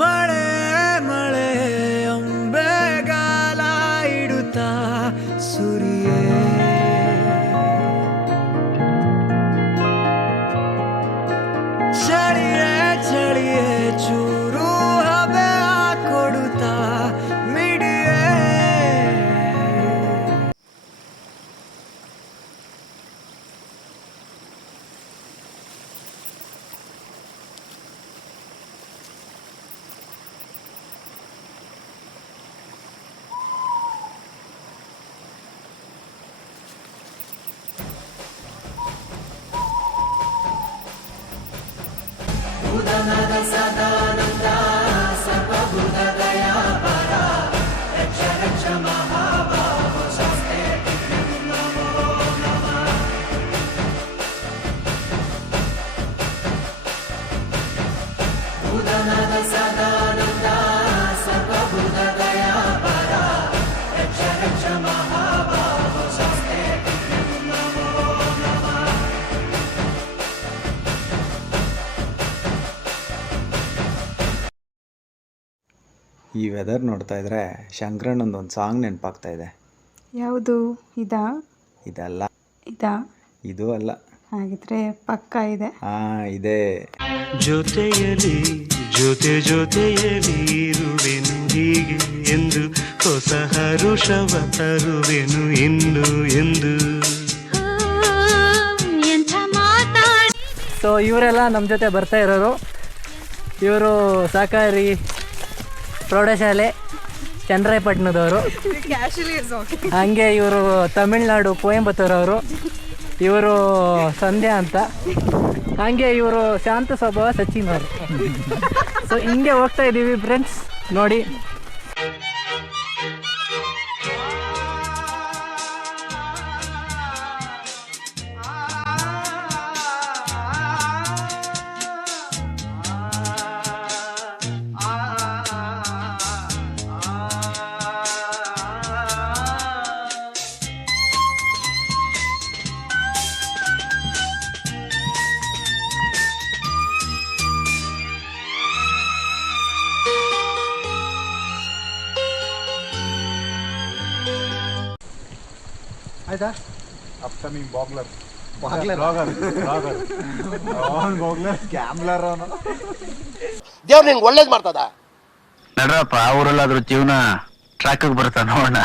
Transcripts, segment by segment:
ಮಳೆ ಮಳೆ ಅಂಬೆಗಾಲ ಇಡುತ್ತಾ ಸುರಿಯೇ ಚಳಿಯೇ ಚಳಿಯೇ ಚೂರು ಹಬೆ ಕೊಡುತ್ತಾ ಮಿಡಿಯೇ. ಸದಾನಂದ ಸರ್ವಭೂತದಯ ಪರ ರಕ್ಷ ರಕ್ಷ ಮಹಾಬಾಹೋ ಶಾಸ್ತ್ರೇ ನಮೋ ನಮಃ. ಭೂತನಾದ ಸದಾನಂದ ಸರ್ವಭೂತದಯ ಪರ ರಕ್ಷ ರಕ್ಷ ಮಹಾಬಾಹೋ ಶಾಸ್ತ್ರೇ ನಮೋ ನಮಃ. ಈ ವೆದರ್ ನೋಡ್ತಾ ಇದ್ರೆ ಶಂಕರಣ್ಣಂದೊಂದು ಸಾಂಗ್ ನೆನಪಾಗ್ತಾ ಇದೆ. ಯಾವುದು? ಇದಲ್ಲ, ಇದು ಅಲ್ಲ. ಹಾಗಿದ್ರೆ ಪಕ್ಕ ಇದೆ. ಇದೆ. ಜೊತೆಯಲಿ ಜೊತೆಯಲಿ ಇರುವೆನು ಹೀಗೆ ಎಂದು ಹೊಸ ಹರುಷವ ತರುವೆನು ಇನ್ನು ಎಂದು. ಸೊ ಇವರೆಲ್ಲ ನಮ್ಮ ಜೊತೆ ಬರ್ತಾ ಇರೋರು. ಇವರು ಸಹಕಾರಿ ಪ್ರೌಢಶಾಲೆ ಚನ್ನರಾಯಪಟ್ಟಣದವರು. ಹಾಗೆ ಇವರು ತಮಿಳ್ನಾಡು ಕೊಯಂಬತ್ತೂರ್ ಅವರು. ಇವರು ಸಂಧ್ಯಾ ಅಂತ. ಹಾಗೆ ಇವರು ಶಾಂತ ಸ್ವಭಾವ ಸಚಿನ್ ಅವರು. ಸೊ ಹಿಂಗೆ ಹೋಗ್ತಾ ಇದ್ದೀವಿ ಫ್ರೆಂಡ್ಸ್, ನೋಡಿ. ಆಯ್ತಾ? ಅಪ್ಕಮಿಂಗ್ ಬಾಗ್ಲರ್ ಗ್ಯಾಮ್ಲರ್ ಅವನು. ದೇವ್ರು ನಿಂಗೆ ಒಳ್ಳೇದು ಮಾಡ್ತದ. ನಡ್ರಪ್ಪ, ಅವರೆಲ್ಲಾದ್ರೂ ಜೀವನ ಟ್ರ್ಯಾಕಿಗೆ ಬರ್ತಾ ನೋಡೋಣ.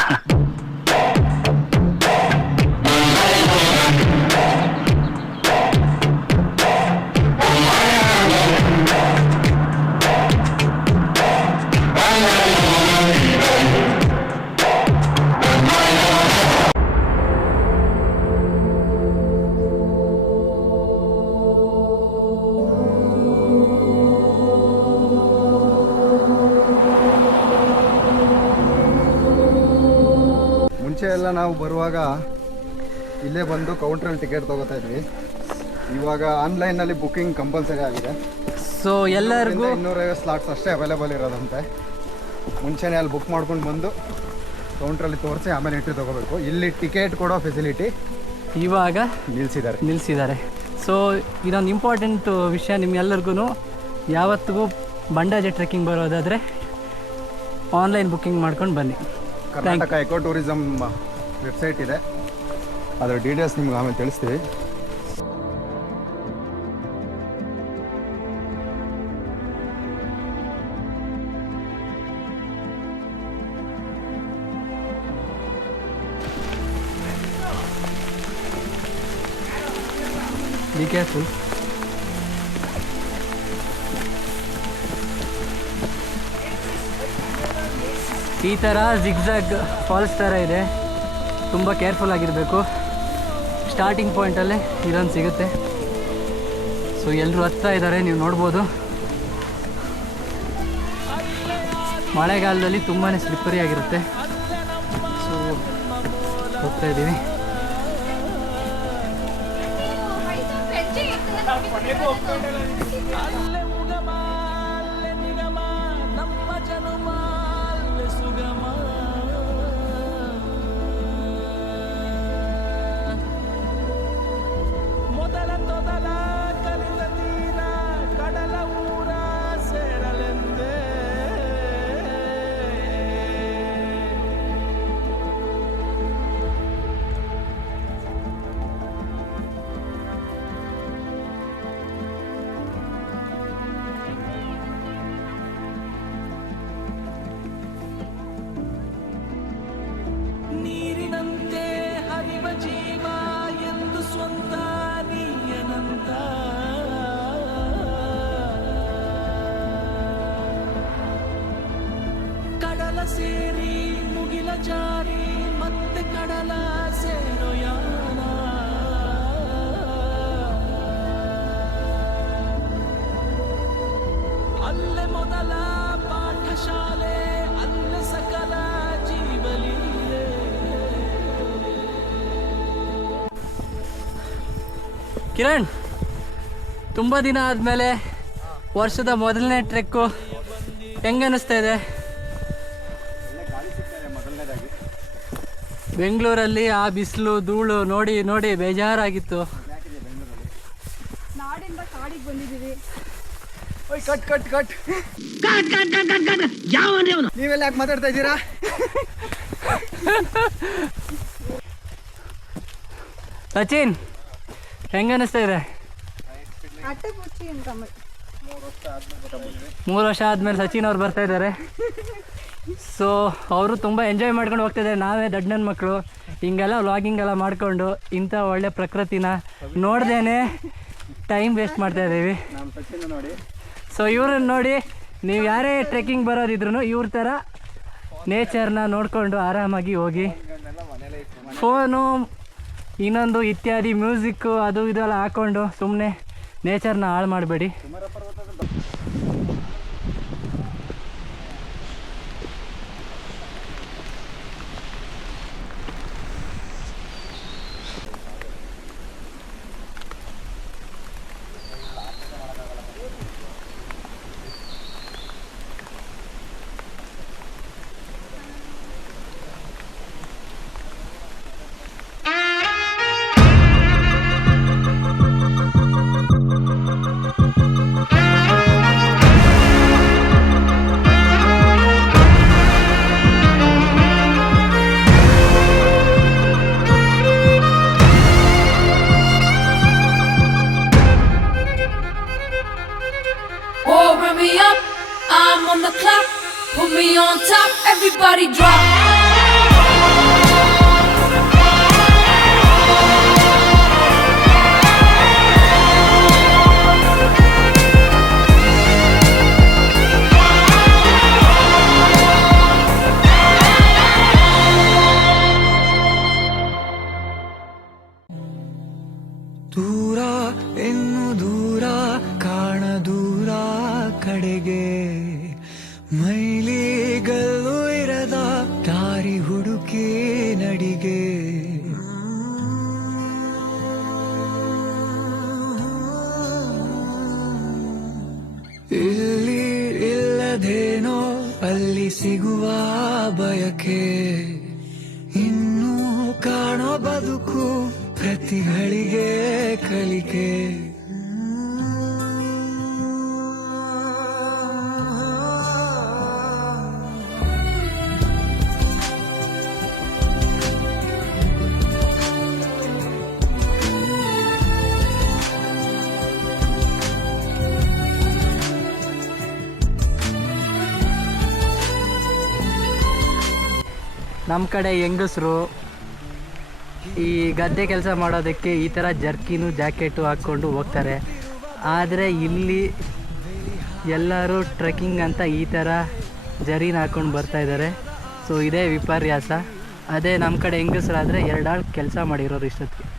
ಮುಂಚೆ ಎಲ್ಲ ನಾವು ಬರುವಾಗ ಇಲ್ಲೇ ಬಂದು ಕೌಂಟ್ರಲ್ಲಿ ಟಿಕೆಟ್ ತೊಗೋತಾ ಇದ್ವಿ. ಇವಾಗ ಆನ್ಲೈನಲ್ಲಿ ಬುಕ್ಕಿಂಗ್ ಕಂಪಲ್ಸರಿ ಆಗಿದೆ. ಸೊ ಎಲ್ಲರಿಗೂ 250 ಸ್ಲಾಟ್ಸ್ ಅಷ್ಟೇ ಅವೈಲೇಬಲ್ ಇರೋದಂತೆ. ಮುಂಚೆನೇ ಅಲ್ಲಿ ಬುಕ್ ಮಾಡ್ಕೊಂಡು ಬಂದು ಕೌಂಟ್ರಲ್ಲಿ ತೋರಿಸಿ ಆಮೇಲೆ ಎಂಟ್ರಿ ತೊಗೋಬೇಕು. ಇಲ್ಲಿ ಟಿಕೆಟ್ ಕೊಡೋ ಫೆಸಿಲಿಟಿ ಇವಾಗ ನಿಲ್ಲಿಸಿದ್ದಾರೆ. ಸೊ ಇದೊಂದು ಇಂಪಾರ್ಟೆಂಟ್ ವಿಷಯ ನಿಮ್ಗೆಲ್ಲರಿಗೂ. ಯಾವತ್ತಿಗೂ ಬಂಡಾಜೆ ಟ್ರೆಕ್ಕಿಂಗ್ ಬರೋದಾದರೆ ಆನ್ಲೈನ್ ಬುಕ್ಕಿಂಗ್ ಮಾಡ್ಕೊಂಡು ಬನ್ನಿ. ಕರ್ನಾಟಕ ಎಕೋ ಟೂರಿಸಮ್ ವೆಬ್ಸೈಟ್ ಇದೆ, ಅದರ ಡೀಟೇಲ್ಸ್ ನಿಮ್ಗೆ ಆಮೇಲೆ ತಿಳಿಸ್ತೀವಿ. Be careful. ಈ ಥರ ಜಿಗ್ಜಾಗ್ ಫಾಲ್ಸ್ ಥರ ಇದೆ, ತುಂಬ ಕೇರ್ಫುಲ್ ಆಗಿರಬೇಕು. ಸ್ಟಾರ್ಟಿಂಗ್ ಪಾಯಿಂಟಲ್ಲೇ ಇದೊಂದು ಸಿಗುತ್ತೆ. ಸೊ ಎಲ್ಲರೂ ಹತ್ತಾ ಇದ್ದಾರೆ, ನೀವು ನೋಡ್ಬೋದು. ಮಳೆಗಾಲದಲ್ಲಿ ತುಂಬಾ ಸ್ಲಿಪ್ಪರಿ ಆಗಿರುತ್ತೆ. ಸೊ ಹೋಗ್ತಾ ಇದ್ದೀವಿ. ಕಲಿತ ತೀರ ಕಡಲ ಊರ ಸೇರಲೆಂದೇ ಸೇರಿ ಮುಗಿಲ ಜಾರಿ ಮತ್ತೆ ಕಡಲ ಸೇರೋ ಯಾನ ಅಲ್ಲೇ ಮೊದಲ ಪಾಠಶಾಲೆ ಅಲ್ಲೇ ಸಕಲ ಜೀವಲೀಲೆ. ಕಿರಣ್, ತುಂಬ ದಿನ ಆದಮೇಲೆ ವರ್ಷದ ಮೊದಲನೇ ಟ್ರೆಕ್ಕು ಹೆಂಗೆ ಅನ್ನಿಸ್ತಾ ಇದೆ? ಬೆಂಗಳೂರಲ್ಲಿ ಆ ಬಿಸಿಲು ಧೂಳು ನೋಡಿ ನೋಡಿ ಬೇಜಾರಾಗಿತ್ತು. ನಾಡಿಂದ ಕಾಡಿಗೆ ಬಂದಿದ್ದೀವಿ. ಕಟ್ ಕಟ್ ಕಟ್ ನೀವೆಲ್ಲ ಯಾಕೆ ಮಾತಾಡ್ತಾ ಇದ್ದೀರಾ? ಸಚಿನ್, ಹೆಂಗೆ ಅನ್ನಿಸ್ತಾ ಇದೆ? 3 ವರ್ಷ ಆದಮೇಲೆ ಸಚಿನ್ ಅವ್ರು ಬರ್ತಾ ಇದ್ದಾರೆ. ಸೊ ಅವರು ತುಂಬ ಎಂಜಾಯ್ ಮಾಡ್ಕೊಂಡು ಹೋಗ್ತಾಯಿದ್ದಾರೆ. ನಾವೇ ದೊಡ್ಡ ನನ್ನ ಮಕ್ಕಳು ಹಿಂಗೆಲ್ಲ ವ್ಲಾಗಿಂಗ್ ಎಲ್ಲ ಮಾಡಿಕೊಂಡು ಇಂಥ ಒಳ್ಳೆ ಪ್ರಕೃತಿನ ನೋಡ್ದೇನೆ ಟೈಮ್ ವೇಸ್ಟ್ ಮಾಡ್ತಾ ಇದ್ದೀವಿ. ಸೊ ಇವ್ರನ್ನ ನೋಡಿ, ನೀವು ಯಾರೇ ಟ್ರೆಕ್ಕಿಂಗ್ ಬರೋದಿದ್ರು ಇವ್ರ ಥರ ನೇಚರ್ನ ನೋಡಿಕೊಂಡು ಆರಾಮಾಗಿ ಹೋಗಿ. ಫೋನು ಇನ್ನೊಂದು ಇತ್ಯಾದಿ ಮ್ಯೂಸಿಕ್ಕು ಅದು ಇದೆಲ್ಲ ಹಾಕ್ಕೊಂಡು ಸುಮ್ಮನೆ ನೇಚರ್ನ ಹಾಳು ಮಾಡಬೇಡಿ. Bring me up, I'm on the clock. Put me on top, everybody drop. ದೂರ ಇನ್ನು ದೂರ ಕಾಣ ದೂರ ಕಡೆಗೆ ಮೈಲಿಗಲ್ಲು ಇರದ ದಾರಿ ಹುಡುಕಿ ನಡಿಗೆ. ಇಲ್ಲಿ ಇಲ್ಲದೇನೋ ಅಲ್ಲಿ ಸಿಗುವ ಬಯಕೆ, ಇನ್ನೂ ಕಾಣೋ ಬದುಕು ಪ್ರತಿಗಳಿಗೆ ಕಲಿಕೆ. ನಮ್ಮ ಕಡೆ ಹೆಂಗಸರು ಈ ಗದ್ದೆ ಕೆಲಸ ಮಾಡೋದಕ್ಕೆ ಈ ಥರ ಜರ್ಕಿನು ಜಾಕೆಟು ಹಾಕ್ಕೊಂಡು ಹೋಗ್ತಾರೆ. ಆದರೆ ಇಲ್ಲಿ ಎಲ್ಲರೂ ಟ್ರೆಕ್ಕಿಂಗ್ ಅಂತ ಈ ಥರ ಜರೀನ ಹಾಕ್ಕೊಂಡು ಬರ್ತಾಯಿದ್ದಾರೆ. ಸೊ ಇದೇ ವಿಪರ್ಯಾಸ. ಅದೇ ನಮ್ಮ ಕಡೆ ಹೆಂಗಸರಾದರೆ 2 ಆಳು ಕೆಲಸ ಮಾಡಿರೋರು ಇಷ್ಟೊತ್ತಿಗೆ.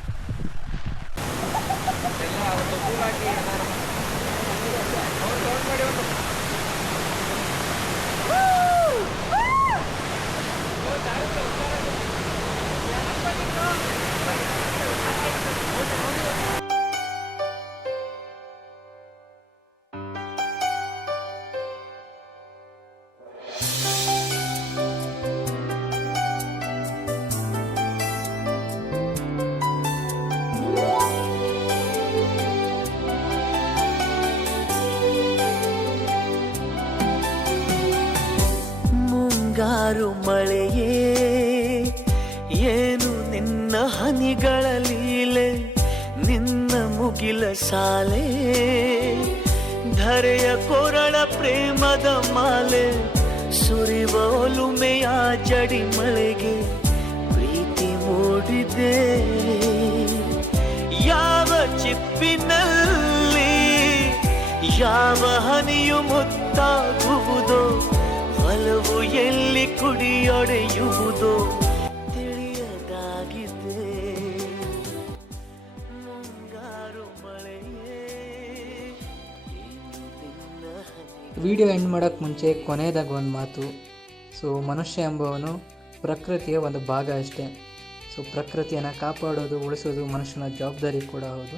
ಮುಂಗಾರು ಮಳೆಯೇ ಏನು ನಿನ್ನ ಹನಿಗಳ ಲೀಲೆ, ನಿನ್ನ ಮುಗಿಲ ಸಾಲೆ ಧರೆಯ ಕೊರಳ ಪ್ರೇಮದ ಮಾಲೆ, ಸುರಿವ ಒಲುಮೆಯ ಜಡಿ ಮಳೆಗೆ ಪ್ರೀತಿ ಮೂಡಿದೆ. ಯಾವ ಚಿಪ್ಪಿನಲ್ಲಿ ಯಾವ ಹನಿಯು ಮುತ್ತಾಗುವುದೋ, ಒಲವು ಎಲ್ಲಿ ಪುಡಿಯೊಡೆಯುವುದೋ ತಿಳಿಯದಾಗಿದೆ. ಮುಂಗಾರು ಮಳೆಯೇ ಇನ್ನು ನಿನ್ನ ಹನಿ. ವಿಡಿಯೋ ಎಂಡ್ ಮಾಡೋಕ್ಕೆ ಮುಂಚೆ ಕೊನೆಯದಾಗ ಒಂದು ಮಾತು. ಸೊ ಮನುಷ್ಯ ಎಂಬವನು ಪ್ರಕೃತಿಯ ಒಂದು ಭಾಗ ಅಷ್ಟೇ. ಸೊ ಪ್ರಕೃತಿಯನ್ನು ಕಾಪಾಡೋದು ಉಳಿಸೋದು ಮನುಷ್ಯನ ಜವಾಬ್ದಾರಿ ಕೂಡ ಹೌದು.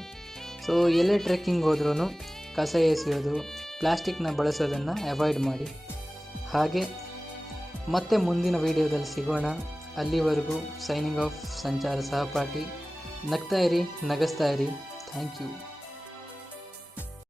ಸೊ ಎಲ್ಲೇ ಟ್ರೆಕ್ಕಿಂಗ್ ಹೋದ್ರೂ ಕಸ ಎಸೆಯೋದು, ಪ್ಲಾಸ್ಟಿಕ್ನ ಬಳಸೋದನ್ನು ಅವಾಯ್ಡ್ ಮಾಡಿ. ಹಾಗೆ ಮತ್ತೆ ಮುಂದಿನ ವಿಡಿಯೋದಲ್ಲಿ ಸಿಗೋಣ. ಅಲ್ಲಿವರೆಗೂ ಸೈನಿಂಗ್ ಆಫ್ ಸಂಚಾರ ಸಹಪಾಠಿ. ನಗ್ತಾ ಇರಿ, ನಗಿಸ್ತಾ ಇರಿ. Thank you.